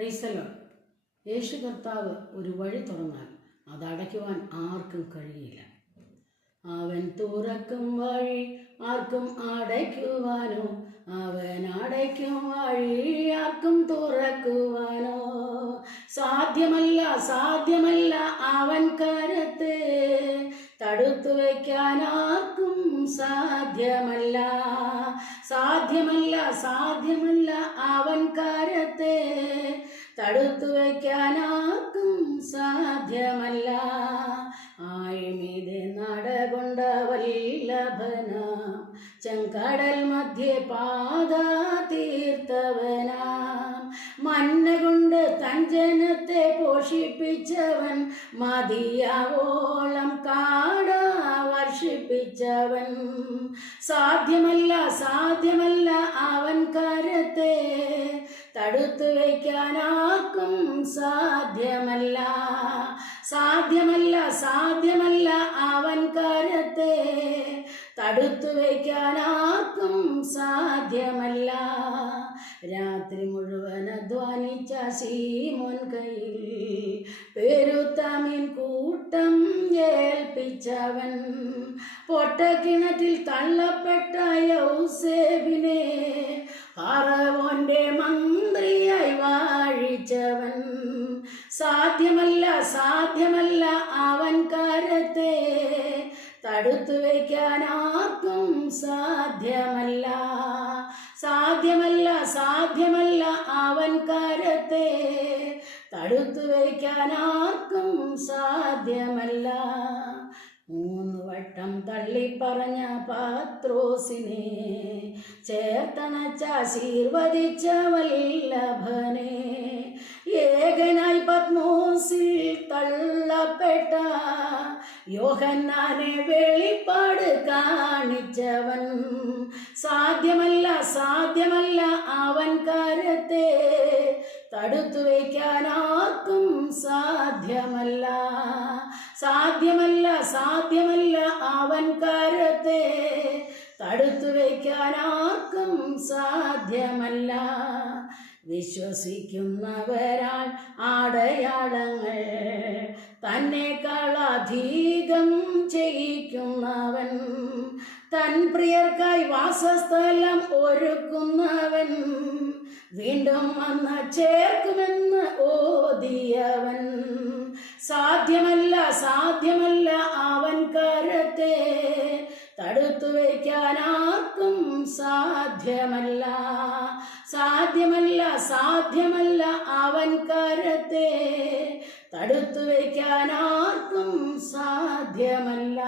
പ്രൈസലോ യേശു കർത്താവ് ഒരു വഴി തുറന്നാൽ അതടയ്ക്കുവാൻ ആർക്കും കഴിയില്ല. അവൻ തുറക്കും വഴി ആർക്കും അടയ്ക്കുവാനോ, അവൻ അടയ്ക്കും വഴി ആർക്കും തുറക്കുവാനോ സാധ്യമല്ല, സാധ്യമല്ല. അവൻ കരത്തെ തടുത്തു വയ്ക്കാൻ ആർക്കും സാധ്യമല്ല, സാധ്യമല്ല, സാധ്യമല്ല. അവൻ കരത്തെ തടുത്തു വയ്ക്കാൻ ആർക്കും സാധ്യമല്ല. ആഴിമീതെ നടകൊണ്ട വല്ലഭന, ചെങ്കടൽ മധ്യേ പാത തീർത്തവനാം, മന്ന കൊണ്ട് തൻ ജനത്തെ പോഷിപ്പിച്ചവൻ, മതിയാവോളം കാട വർഷിപ്പിച്ചവൻ. സാധ്യമല്ല, സാധ്യമല്ല. അവൻ കരത്തെ തടുത്തു വയ്ക്കാൻ ആർക്കും സാധ്യമല്ല, സാധ്യമല്ല, സാധ്യമല്ല. അവൻ കരത്തെ തടുത്തു വയ്ക്കാൻ ആർക്കും സാധ്യമല്ല. രാത്രി മുഴുവൻ അധ്വാനിച്ച ശീമോൻ കയ്യിൽ പെരുത്ത മീൻ കൂട്ടം ഏൽപ്പിച്ചവൻ, പൊട്ടക്കിണറ്റിൽ തള്ളപ്പെട്ട യൗസേബിനെ ഫറവോന്റെ മന്ത്രിയായി വാഴിച്ചവൻ. സാധ്യമല്ല, സാധ്യമല്ല. അവൻ കരത്തെ തടുത്തു വയ്ക്കാൻ ആർക്കും സാധ്യമല്ല, സാധ്യമല്ല, സാധ്യമല്ല. അവൻ കരത്തെ തടുത്തു വയ്ക്കാൻ ആർക്കും സാധ്യമല്ല. 3 വട്ടം തള്ളിപ്പറഞ്ഞ പത്രോസിനെ ചേർത്തണച്ച ആശീർവദിച്ച വല്ലഭനെ, ഏകനായി പത്മോസിൽ തള്ളപ്പെട്ട യോഹന്നാനെ വെളിപ്പാട് കാണിച്ചവൻ. സാധ്യമല്ല, സാധ്യമല്ല. അവൻ കരത്തെ തടുത്തു വയ്ക്കാൻ ആർക്കും സാധ്യമല്ല, സാധ്യമല്ല, സാധ്യമല്ല. അവൻ കരത്തെ തടുത്തു വയ്ക്കാൻ ആർക്കും സാധ്യമല്ല. വിശ്വസിക്കുന്നവരാൽ അടയാളങ്ങൾ തന്നെക്കാൾ അധികം ചെയ്യിക്കുന്നവൻ, തൻ പ്രിയർക്കായി വാസസ്ഥലം ഒരുക്കുന്നവൻ, വീണ്ടും വന്ന് ചേർക്കുമെന്ന് ഓതിയവൻ. സാധ്യമല്ല, സാധ്യമല്ല. അവൻ കരത്തെ തടുത്തു വയ്ക്കാൻ ആർക്കും സാധ്യമല്ല, സാധ്യമല്ല, സാധ്യമല്ല. അവൻ കരത്തെ തടുത്തു വയ്ക്കാൻ ആർക്കും സാധ്യമല്ല.